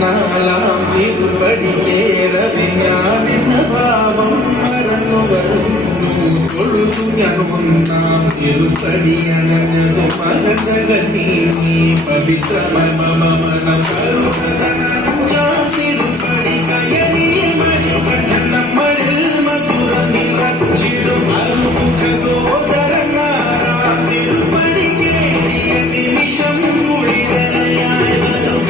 നാലാം തിരുപ്പടി കേരവേ ഞാനെന്ന ഭാവം മറന്നു വരുന്നു തൊഴുതു ഞാൻ ഒന്നാം തിരുപ്പടി അണഞ്ഞതു മകടകൾ നീ പവിത്രമായ മമ മനം കരുതനാം തിരുപ്പടി കയറി മണികണ്ഠ നമ്മളിൽ മധുര നിറച്ചിടും അരുമുഖ സോദരനാം തിരുപ്പടി കേറിയ നിമിഷം കുളിരലയായി വരും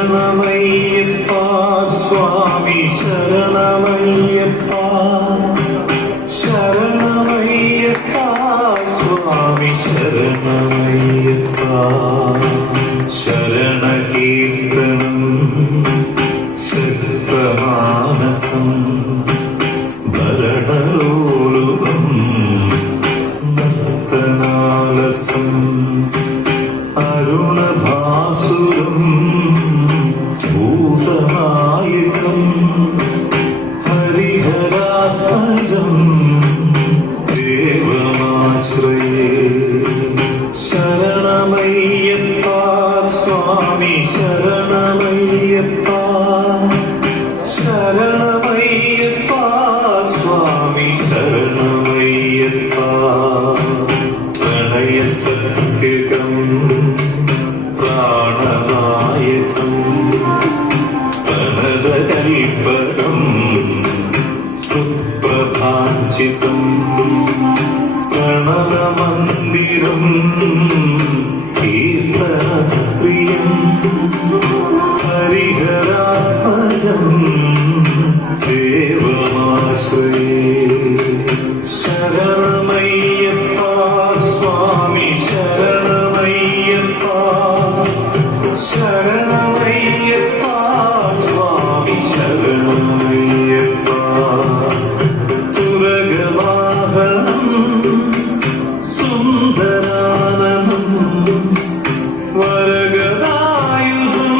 ശരണമയ്യപ്പ സ്വാമി ശരണമയ്യപ്പ ശരണമയ്യപ്പ സ്വാമി ശരണമയ്യപ്പ ശരണകീർത്തനം ശക്തമാനസം ഭരണലോലുകം നർത്തനാലസം അരുണഭാസുരം ഭൂതനായകം ഹരിഹരാത്മജം ദേവമാശ്രയേ ശരണമയ്യപ്പ സ്വാമി ശരണമയ്യപ്പ ശരണമയ്യപ്പ സ്വാമി ശരണമയ്യപ്പ പ്രണയസത്യകം പ്രാണനായകം പ്രണതകൽപകം സുപ്രഭാഞ്ചിതം പ്രണതമന്ദിരം കീർത്തനപ്രിയം ഹരിഹരാത്മജം ദേവമാശ്രയേ ശരണമയ്യപ്പ സ്വാമി ശരണമയ്യപ്പ ശരണമയ്യപ്പ സ്വാമി ശരണമയ്യപ്പ തുരഗവാഹനം സുന്ദരാനനം വരഗദായുധം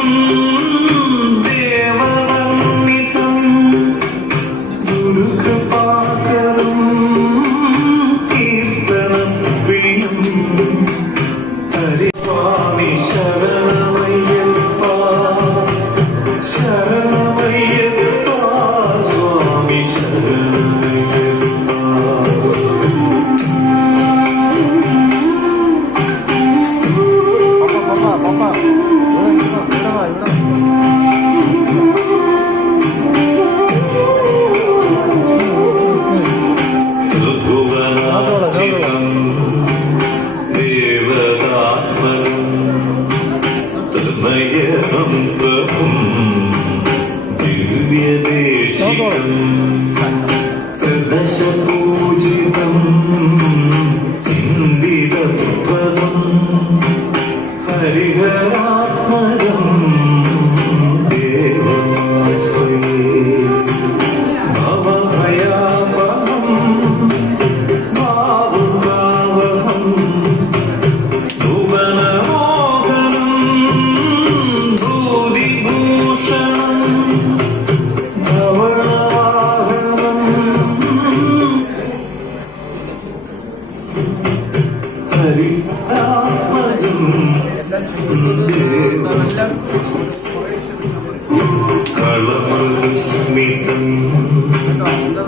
ദേവവർണ്ണിതം ഗുരുകൃപാകരം കീർത്തനപ്രിയം ഹരിസ്വാമി ശരണമയ്യപ്പ ശരണമയ്യപ്പ സ്വാമി ശരണമയ്യപ്പ ത്രിഭുവനാചിതം ദേവതാത്മനം ത്രിനയനം പ്രഭും ദിവ്യദേശികം ത്രിദശപൂജിതം ചിന്തിതപ്രദം ഹരിഹരാത്മജം ദേവമാശ്രയേ ഭവഭയാപഹം ഭാവുകാവഹം ഭുവനമോഹനം ഭൂതിഭൂഷണം ധവളവാഹനം ഹരിഹരാത്മജം കളമസ്മിതം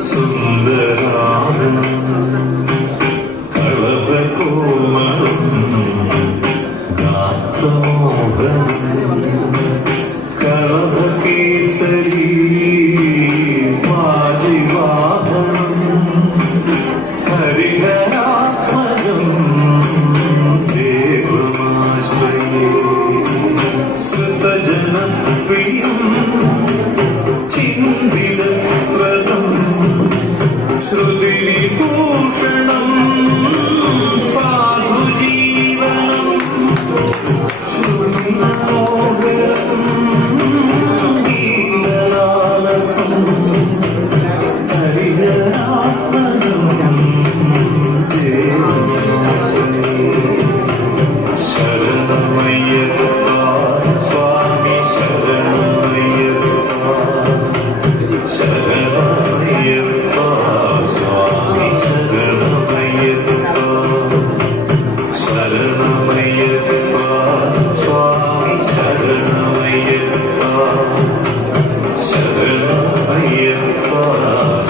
സുന്ദരാനനം കളഭകോമളം ഗാത്രമോഹനം കളഭകേസരീ വാജിവാഹനം ഹരിഹരാത്മജം ദേവമാശ്രയേ ശ്രുതജനപ്രിയം ചിന്തിതപ്രദം ശ്രുതിവിഭൂഷണം സാധുജീവനം ശ്രുതിമനോഹരം ഗീതലാലസം ഹരിഹരാത്മജം ദേവമാശ്രയേ ശരണമയ്യപ്പ സ്വാമി ശരണമയ്യപ്പ ശരണമയ്യപ്പ സ്വാമി ശരണമയ്യപ്പ ശരണമയ്യപ്പ സ്വാമി ശരണമയ്യപ്പ ശരണമയ്യപ്പ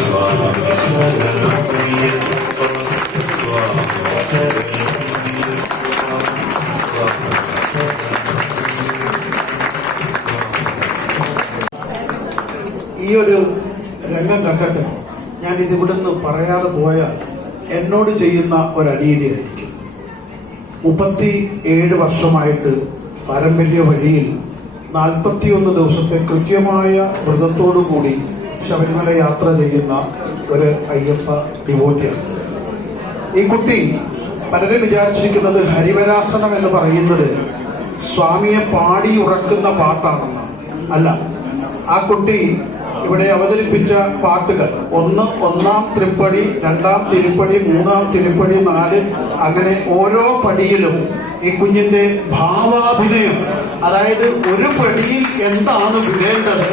സ്വാമി ശരണമയ്യപ്പ സ്വാമി ഈ ഒരു രംഗം കണ്ടിട്ട് ഞാൻ ഇതിവിടുന്ന് പറയാതെ പോയാൽ എന്നോട് ചെയ്യുന്ന ഒരനീതിയായിരിക്കും. 37 വർഷമായിട്ട് പാരമ്പര്യ വഴിയിൽ 41 ദിവസത്തെ കൃത്യമായ വ്രതത്തോടു കൂടി ശബരിമല യാത്ര ചെയ്യുന്ന ഒരു അയ്യപ്പ ഡിവോട്ടിയാണ്. ഈ കുട്ടി പലരും വിചാരിച്ചിരിക്കുന്നത് ഹരിവരാസനം എന്ന് പറയുന്നത് സ്വാമിയെ പാടി ഉറക്കുന്ന പാട്ടാണെന്ന്. അല്ല, ആ കുട്ടി ഇവിടെ അവതരിപ്പിച്ച പാട്ടുകൾ ഒന്നാം തിരുപ്പടി, 2-ാം തിരുപ്പടി, 3-ാം തിരുപ്പടി, 4 അങ്ങനെ ഓരോ പടിയിലും ഈ കുഞ്ഞിന്റെ ഭാവാഭിനയം, അതായത് ഒരു പടിയിൽ എന്താണ് വിടേണ്ടത്,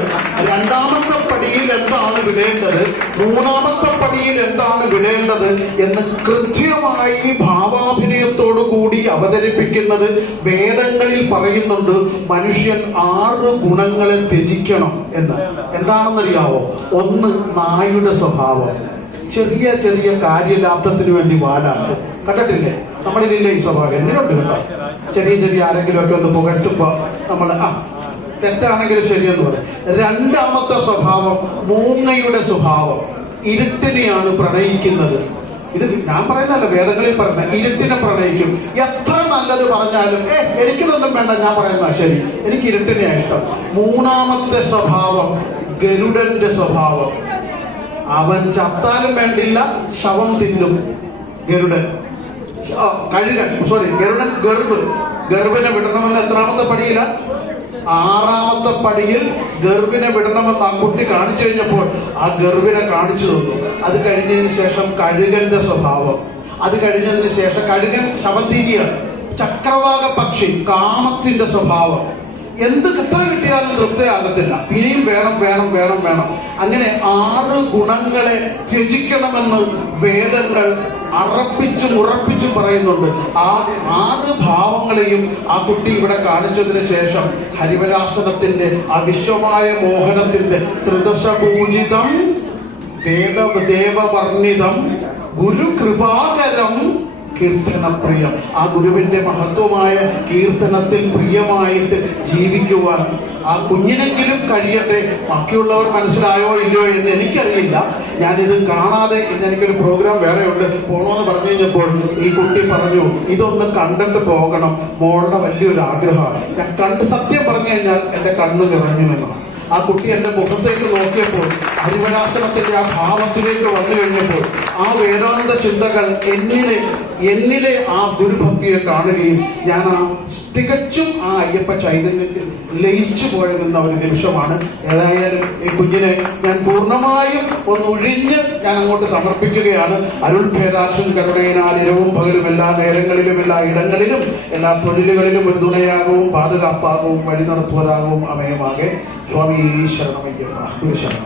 2-ാമത്തെ പടിയിൽ എന്താണ് വിടേണ്ടത്, 3-ാമത്തെ പടിയിൽ എന്താണ് വിടേണ്ടത് എന്ന് കൃത്യമായി ഭാവാഭിനയത്തോടു കൂടി അവതരിപ്പിക്കുന്നത് വേദങ്ങളിൽ പറയുന്നുണ്ട്. മനുഷ്യൻ 6 ഗുണങ്ങളെ ത്യജിക്കണം എന്ന്. എന്താണെന്നറിയാവോ? 1, നായുടെ സ്വഭാവം. ചെറിയ ചെറിയ കാര്യലാഭത്തിന് വേണ്ടി വാലാണ്. കണ്ടിട്ടില്ലേ? നമ്മളിതില്ലേ ഈ സ്വഭാവം? എന്നിട്ടുണ്ട് കേട്ടോ. ചെറിയ ചെറിയ ആരെങ്കിലും ഒക്കെ ഒന്ന് പുകഴ്ത്തുമ്പോ നമ്മൾ തെറ്റാണെങ്കിലും ശരിയെന്ന് പറയും. 2-ാമത്തെ സ്വഭാവം മൂങ്ങയുടെ സ്വഭാവം. ഇരുട്ടിനെയാണ് പ്രണയിക്കുന്നത്. ഇത് ഞാൻ പറയുന്നതല്ല, വേദങ്ങളിൽ പറയുന്ന ഇരുട്ടിനെ പ്രണയിക്കും. എത്ര നല്ലത് പറഞ്ഞാലും എനിക്കിതൊന്നും വേണ്ട, ഞാൻ പറയുന്ന ശരി, എനിക്ക് ഇരുട്ടിനെയാണ് ഇഷ്ടം. 3-ാമത്തെ സ്വഭാവം ഗരുഡന്റെ സ്വഭാവം. അവൻ ചത്താലും വേണ്ടില്ല, ശവം തിന്നും. ഗരുഡൻ ഗരുഡൻ ഗർഭിനെ വിടണമെന്ന് എത്രാമത്തെ പടിയില? 6-ാമത്തെ പടിയിൽ ഗർഭിനെ വിടണമെന്ന് ആ കുട്ടി കാണിച്ചു കഴിഞ്ഞപ്പോൾ ആ ഗർഭിനെ കാണിച്ചു തന്നു. അത് കഴിഞ്ഞതിന് ശേഷം കഴുകന്റെ സ്വഭാവം. അത് കഴിഞ്ഞതിന് ശേഷം കഴുകൻ ശവത്തിരിയാണ്. ചക്രവാക പക്ഷി കാമത്തിന്റെ സ്വഭാവം. എന്ത് എത്ര കിട്ടിയാലും തൃപ്തിയാകത്തില്ല, ഇനിയും വേണം വേണം വേണം വേണം. അങ്ങനെ 6 ഗുണങ്ങളെ ത്യജിക്കണമെന്ന് വേദങ്ങൾ ഉറപ്പിച്ചും പറയുന്നുണ്ട്. ആ 6 ഭാവങ്ങളെയും ആ കുട്ടി ഇവിടെ കാണിച്ചതിന് ശേഷം ഹരിവരാസനത്തിന്റെ ആ വിശ്വമായ മോഹനത്തിന്റെ ത്രിദശപൂജിതം ദേവവർണ്ണിതം ഗുരുകൃപാകരം കീർത്തനപ്രിയം. ആ ഗുരുവിന്റെ മഹത്വമായ കീർത്തനത്തിൽ പ്രിയമായിട്ട് ജീവിക്കുവാൻ ആ കുഞ്ഞിനെങ്കിലും കഴിയട്ടെ. ബാക്കിയുള്ളവർ മനസ്സിലായോ ഇല്ലയോ എന്ന് എനിക്കറിയില്ല. ഞാനിത് കാണാതെ എനിക്കൊരു പ്രോഗ്രാം വേറെ ഉണ്ട്, പോകണമെന്ന് പറഞ്ഞു കഴിഞ്ഞപ്പോൾ ഈ കുട്ടി പറഞ്ഞു ഇതൊന്ന് കണ്ടിട്ട് പോകണം. മോളുടെ വലിയൊരു ആഗ്രഹമാണ്. ഞാൻ കണ്ട് സത്യം പറഞ്ഞു കഴിഞ്ഞാൽ എൻ്റെ കണ്ണ് നിറഞ്ഞു എന്നാണ്. ആ കുട്ടി എൻ്റെ മുഖത്തേക്ക് നോക്കിയപ്പോൾ, ഹരിവരാസനത്തിന്റെ ആ ഭാവത്തിലേക്ക് വന്നു കഴിഞ്ഞപ്പോൾ ആ വേദാന്ത ചിന്തകൾ എന്നിലെ ആ ഗുരുഭക്തിയെ കാണുകയും ഞാൻ തികച്ചും ആ അയ്യപ്പ ചൈതന്യത്തിൽ ലയിച്ചു പോയതെന്ന ഒരു നിമിഷമാണ്. ഏതായാലും ഈ കുഞ്ഞിനെ ഞാൻ പൂർണ്ണമായും ഒന്നൊഴിഞ്ഞ് ഞാൻ അങ്ങോട്ട് സമർപ്പിക്കുകയാണ്. അരുൾ ഭേദാക്ഷൻ കരുണയിനാൽ ഇരവും പകലും എല്ലാ നേരങ്ങളിലും എല്ലാ ഇടങ്ങളിലും എല്ലാ തൊഴിലുകളിലും ഒരു തുണയാകവും പാതുകാപ്പാകവും വഴി നടത്തുവതാകവും അമയമാകെ. സ്വാമി ശരണമയ്യപ്പ. ഗുരു ശരണം.